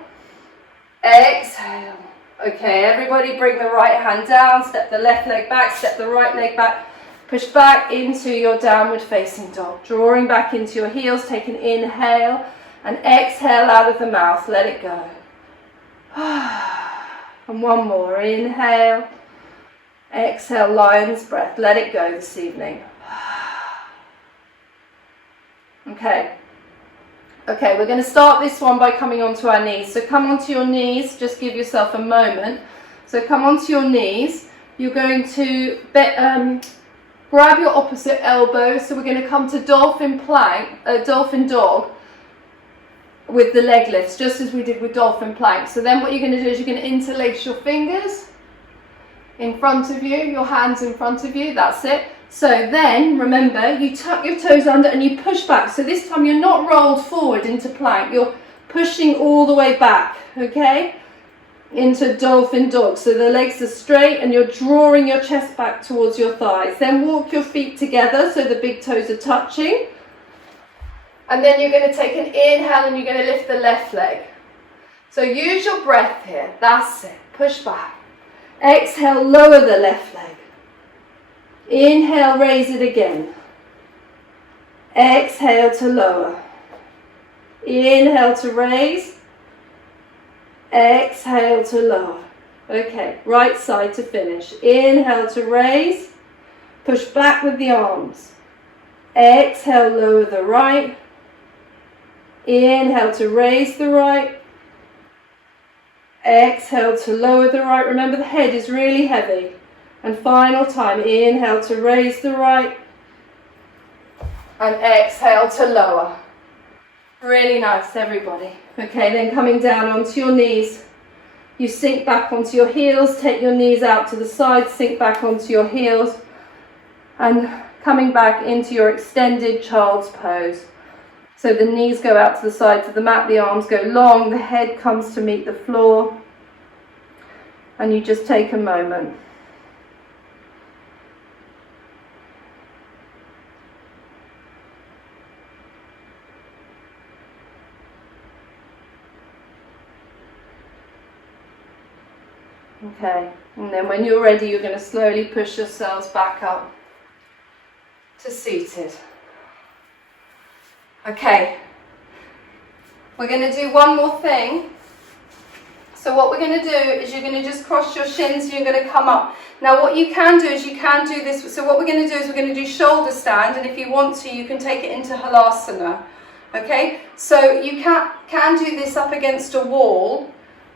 exhale. Okay, everybody bring the right hand down, step the left leg back, step the right leg back, push back into your downward facing dog. Drawing back into your heels, take an inhale and exhale out of the mouth, let it go. And one more, inhale, exhale, lion's breath, let it go this evening. Okay, Okay, we're going to start this one by coming onto our knees. So come onto your knees, just give yourself a moment. So come onto your knees. You're going to grab your opposite elbow. So we're going to come to dolphin plank, dolphin dog with the leg lifts, just as we did with dolphin plank. So then what you're going to do is you're going to interlace your fingers in front of you, your hands in front of you, that's it. So then, remember, you tuck your toes under and you push back. So this time you're not rolled forward into plank, you're pushing all the way back, okay, into dolphin dog. So the legs are straight and you're drawing your chest back towards your thighs. Then walk your feet together so the big toes are touching. And then you're going to take an inhale and you're going to lift the left leg. So use your breath here, that's it, push back. Exhale, lower the left leg. Inhale, raise it again. Exhale to lower. Inhale to raise. Exhale to lower. Okay, right side to finish. Inhale to raise. Push back with the arms. Exhale, lower the right. Inhale to raise the right. Exhale to lower the right. Remember, the head is really heavy. And final time, inhale to raise the right. And exhale to lower. Really nice, everybody. Okay, then coming down onto your knees. You sink back onto your heels. Take your knees out to the side. Sink back onto your heels. And coming back into your extended child's pose. So the knees go out to the side to the mat, the arms go long, the head comes to meet the floor, and you just take a moment. Okay, and then when you're ready, you're going to slowly push yourselves back up to seated. Okay, we're going to do one more thing. So what we're going to do is you're going to just cross your shins and you're going to come up. Now what you can do is you can do this. So what we're going to do is we're going to do shoulder stand, and if you want to, you can take it into halasana. Okay, so you can do this up against a wall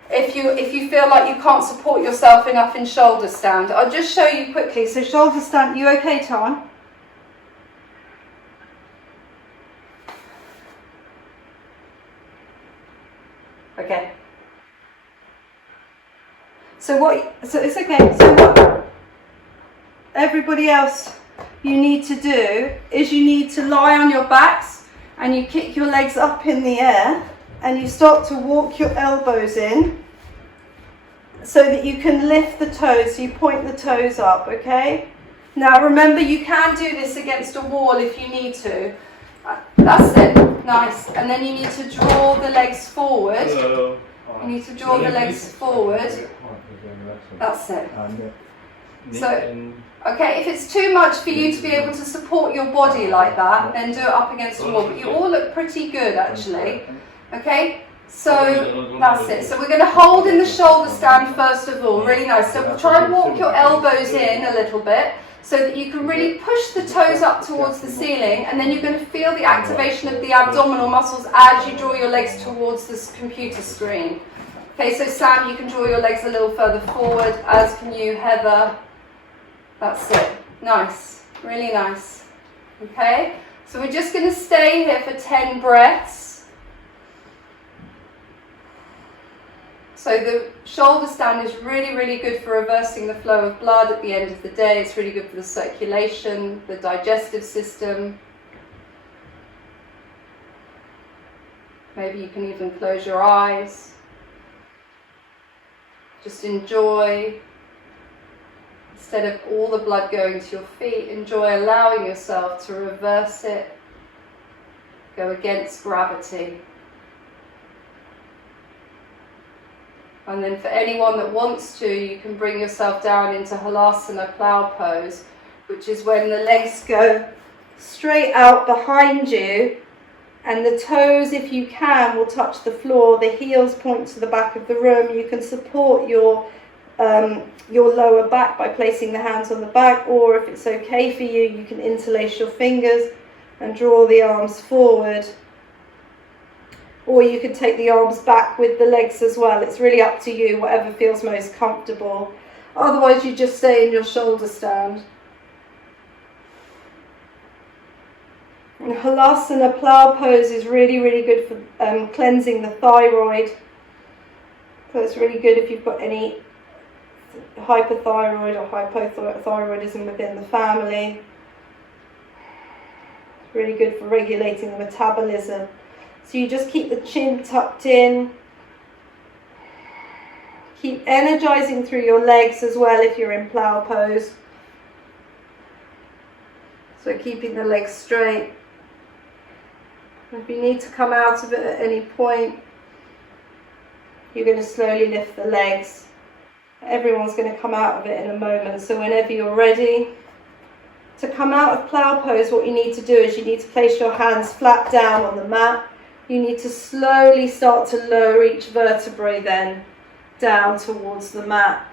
if you feel like you can't support yourself enough in shoulder stand. I'll just show you quickly. So shoulder stand, you okay, Tom? Okay. So it's okay. So what everybody else you need to do is you need to lie on your backs and you kick your legs up in the air and you start to walk your elbows in so that you can lift the toes. So you point the toes up, okay? Now remember, you can do this against a wall if you need to. That's it. Nice. And then you need to draw the legs forward. Hello. You need to draw the legs forward. That's it. So, okay, if it's too much for you to be able to support your body like that, then do it up against the wall. But you all look pretty good, actually. Okay, so that's it. So we're going to hold in the shoulder stand first of all. Really nice. So we'll try and walk your elbows in a little bit, so that you can really push the toes up towards the ceiling, and then you're going to feel the activation of the abdominal muscles as you draw your legs towards this computer screen. Okay, so Sam, you can draw your legs a little further forward, as can you, Heather. That's it. Nice. Really nice. Okay, so we're just going to stay here for 10 breaths. So the shoulder stand is really, really good for reversing the flow of blood at the end of the day. It's really good for the circulation, the digestive system. Maybe you can even close your eyes. Just enjoy, instead of all the blood going to your feet, enjoy allowing yourself to reverse it, go against gravity. And then for anyone that wants to, you can bring yourself down into halasana, plow pose, which is when the legs go straight out behind you and the toes, if you can, will touch the floor. The heels point to the back of the room. You can support your lower back by placing the hands on the back, or if it's okay for you, you can interlace your fingers and draw the arms forward or you could take the arms back with the legs as well. It's really up to you, whatever feels most comfortable. Otherwise, you just stay in your shoulder stand. And Halasana plow pose is really, really good for cleansing the thyroid. So it's really good if you've got any hypothyroid or hypothyroidism within the family. It's really good for regulating the metabolism. So you just keep the chin tucked in. Keep energizing through your legs as well if you're in plow pose. So keeping the legs straight. If you need to come out of it at any point, you're going to slowly lift the legs. Everyone's going to come out of it in a moment. So whenever you're ready to come out of plow pose, what you need to do is you need to place your hands flat down on the mat. You need to slowly start to lower each vertebrae then down towards the mat.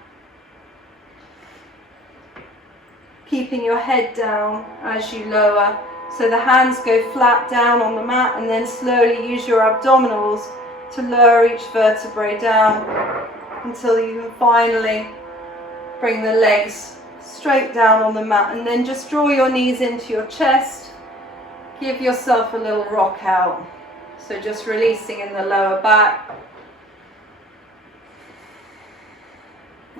Keeping your head down as you lower. So the hands go flat down on the mat, and then slowly use your abdominals to lower each vertebrae down until you can finally bring the legs straight down on the mat, and then just draw your knees into your chest. Give yourself a little rock out. So just releasing in the lower back.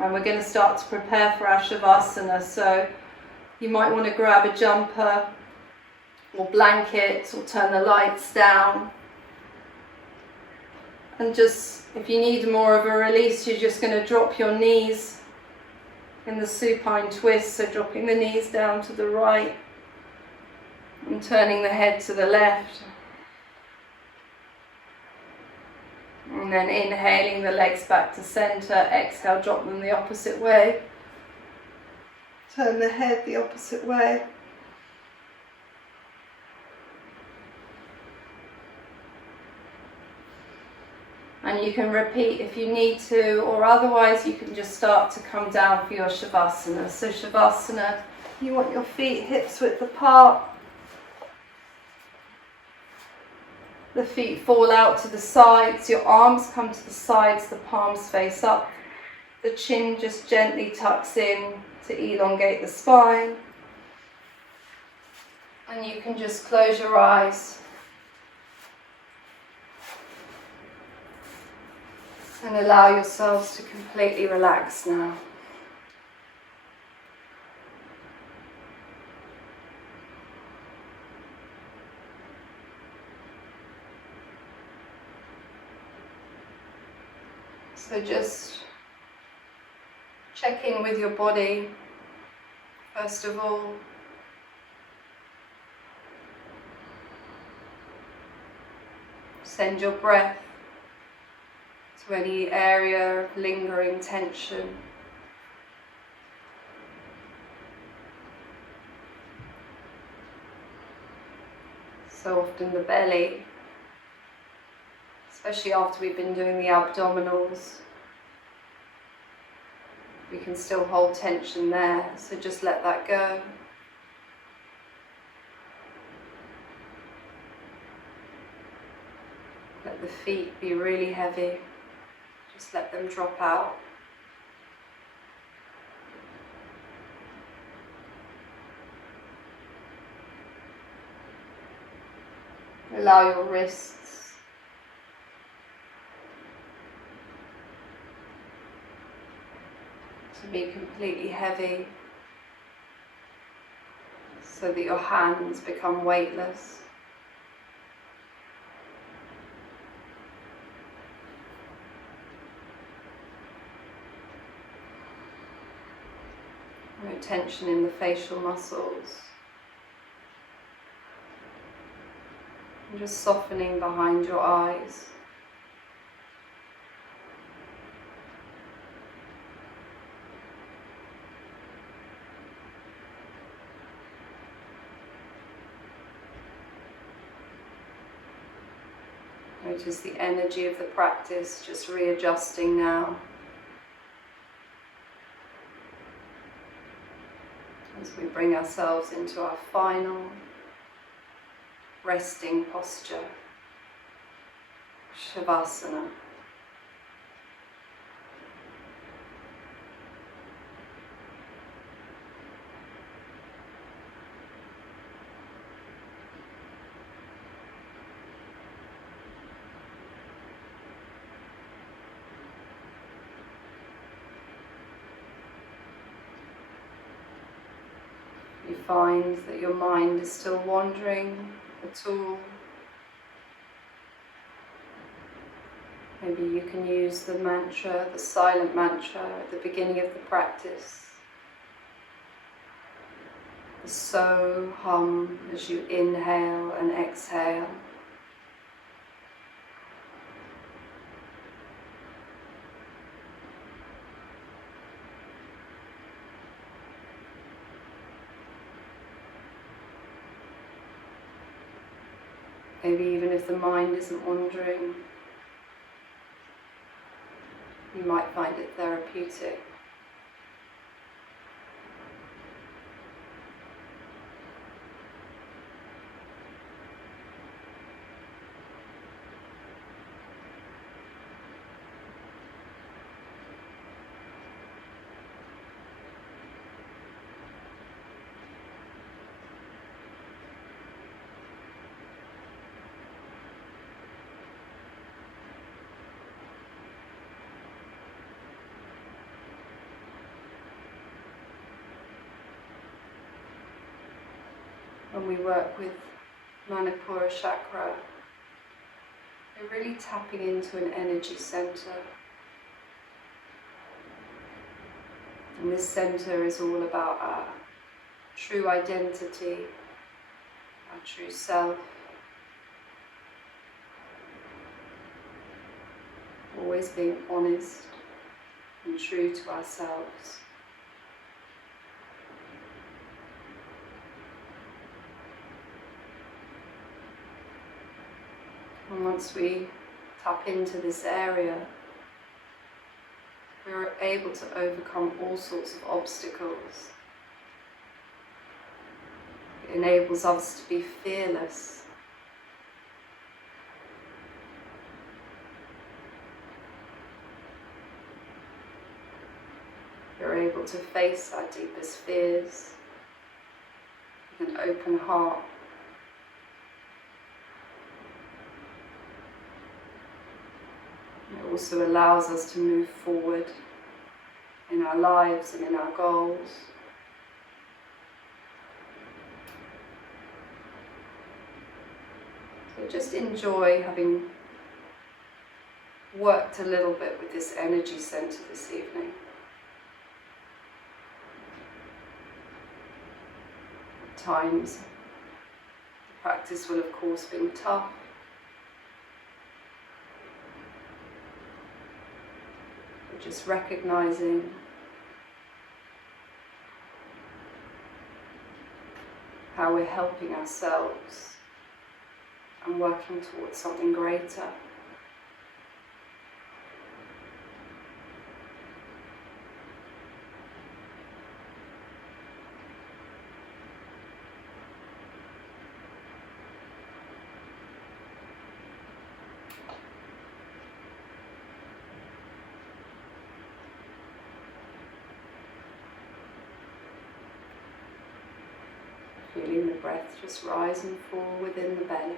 And we're going to start to prepare for our Shavasana. So you might want to grab a jumper or blanket, or turn the lights down. And just, if you need more of a release, you're just going to drop your knees in the supine twist. So dropping the knees down to the right and turning the head to the left. And then inhaling the legs back to center. Exhale, drop them the opposite way. Turn the head the opposite way. And you can repeat if you need to, or otherwise you can just start to come down for your Shavasana. So Shavasana, you want your feet hips width apart. The feet fall out to the sides, your arms come to the sides, the palms face up. The chin just gently tucks in to elongate the spine. And you can just close your eyes. And allow yourselves to completely relax now. So just check in with your body, first of all. Send your breath to any area of lingering tension. So often the belly, especially after we've been doing the abdominals, we can still hold tension there, so just let that go. Let the feet be really heavy. Just let them drop out. Allow your wrists to be completely heavy so that your hands become weightless. No tension in the facial muscles. And just softening behind your eyes. Notice the energy of the practice just readjusting now. As we bring ourselves into our final resting posture. Shavasana. You find that your mind is still wandering at all, maybe you can use the mantra, the silent mantra at the beginning of the practice. The so hum as you inhale and exhale. Maybe even if the mind isn't wandering, you might find it therapeutic. When we work with Manipura Chakra, we're really tapping into an energy center. And this center is all about our true identity, our true self. Always being honest and true to ourselves. And once we tap into this area, we're able to overcome all sorts of obstacles. It enables us to be fearless. We're able to face our deepest fears with an open heart. It also allows us to move forward in our lives and in our goals. So just enjoy having worked a little bit with this energy center this evening. At times, the practice will of course be tough. Just recognizing how we're helping ourselves and working towards something greater. Feeling the breath just rise and fall within the belly.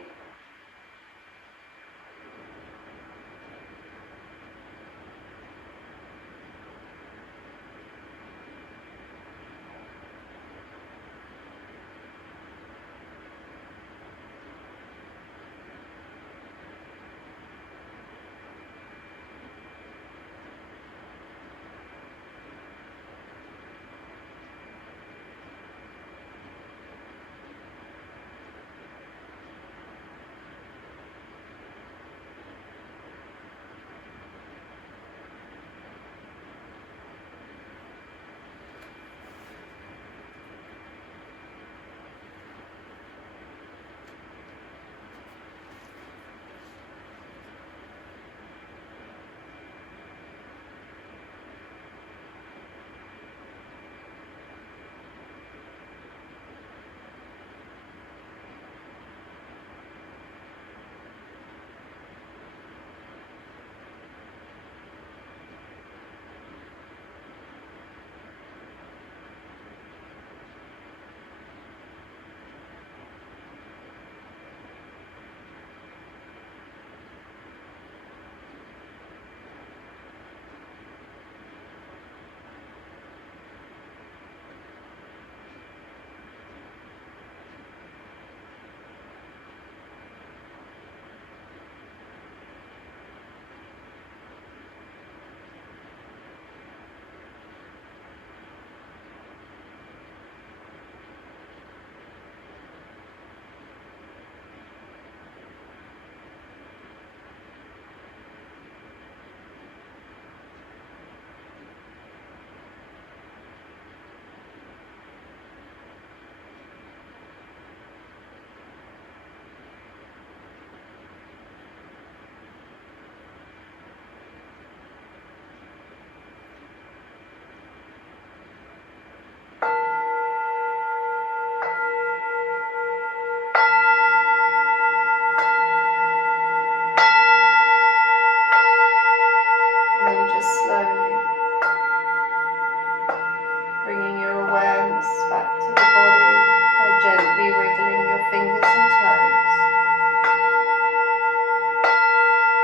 fingers and toes.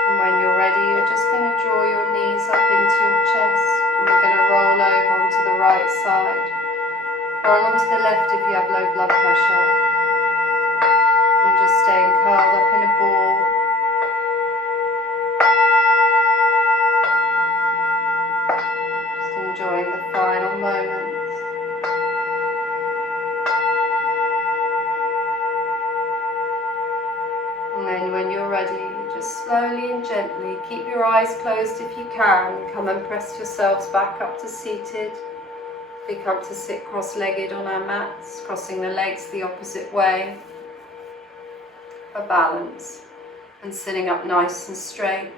And when you're ready, you're just going to draw your knees up into your chest, and we're going to roll over onto the right side. Roll onto the left if you have low blood pressure. And just staying curled up in a ball. Just enjoying the final moments. And then when you're ready, just slowly and gently, keep your eyes closed if you can. Come and press yourselves back up to seated. We come to sit cross-legged on our mats, crossing the legs the opposite way for balance, and sitting up nice and straight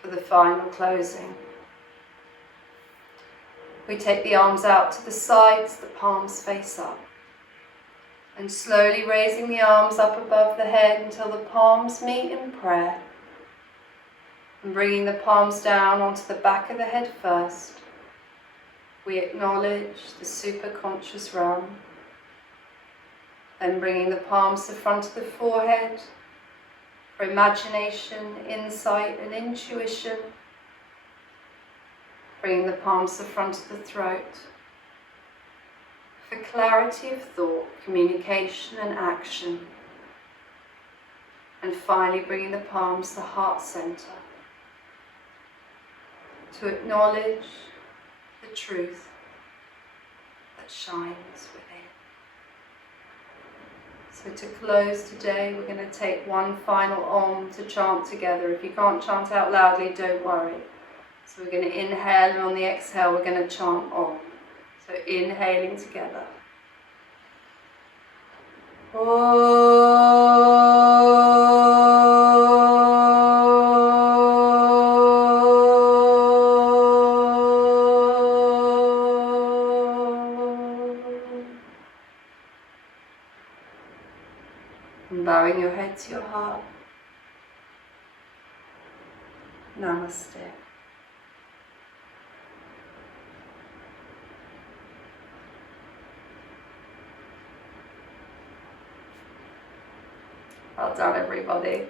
for the final closing. We take the arms out to the sides, the palms face up, and slowly raising the arms up above the head until the palms meet in prayer, and bringing the palms down onto the back of the head first. We acknowledge the superconscious realm, then bringing the palms to the front of the forehead for imagination, insight and intuition, bringing the palms to the front of the throat for clarity of thought, communication and action, and finally bringing the palms to the heart center to acknowledge the truth that shines within. So to close today, we're going to take one final Om to chant together. If you can't chant out loudly, don't worry. So we're going to inhale, and on the exhale we're going to chant Om. So inhaling together. And bowing your head to your heart. Namaste. Well done, everybody.